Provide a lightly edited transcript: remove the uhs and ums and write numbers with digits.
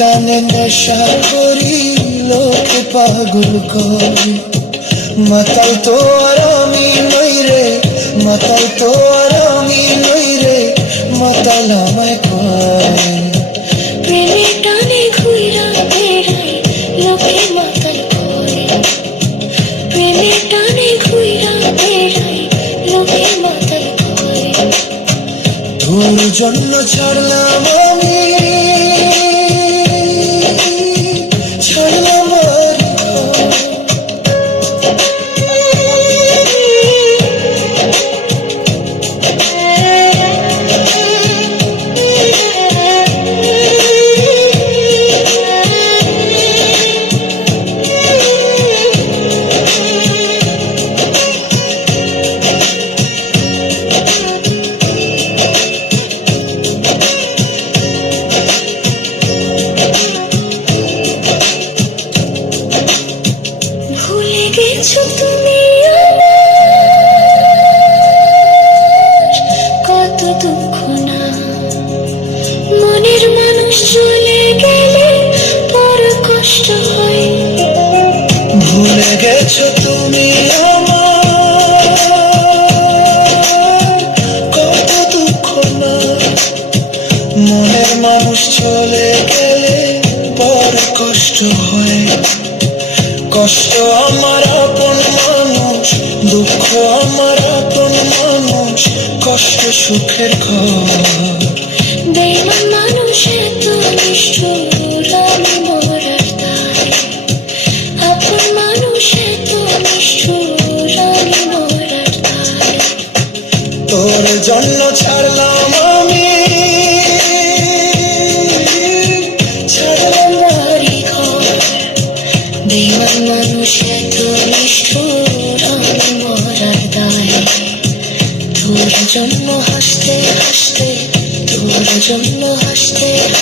টানে নেশা করি, লোকে পাগল করি। মাতাল তো আর আমি নই রে, মাতাল তো আর আমি নই রে, মাতাল আমায় কয়। প্রেমের টানে ঘুইরা বেড়াই, লোকে মাতাল কয়। প্রেমের টানে ঘুইরা বেড়াই, লোকে মাতাল কয়। তোর জন্য ছাড়লাম আমি, ছাড়লাম বাড়ি ঘর। ভুলে গেছো তুমি আমার কত দুঃখ না। মনের মানুষ চলে গেলে বড় কষ্ট হয়। ভুলে গেছো তুমি আমার কত দুঃখ না। মনের মানুষ চলে গেলে বড় কষ্ট হয়। কষ্ট আমার আপন মানুষ, দুঃখ আমার আপন মানুষ, কষ্ট সুখের ঘর। বেঈমান মানুষ এত নিষ্ঠুর, আমি মরার দায়। আপন মানুষ এত নিষ্ঠুর, আমি মরার দায়। তোর জন্য ছাড়লাম আমি, ছাড়লাম বাড়ি ঘর। বেঈমান মানুষ এত নিষ্ঠুর, আমি মরার দায়। তোর জন্য হাসতে হাসতে, তোর জন্য হাসতে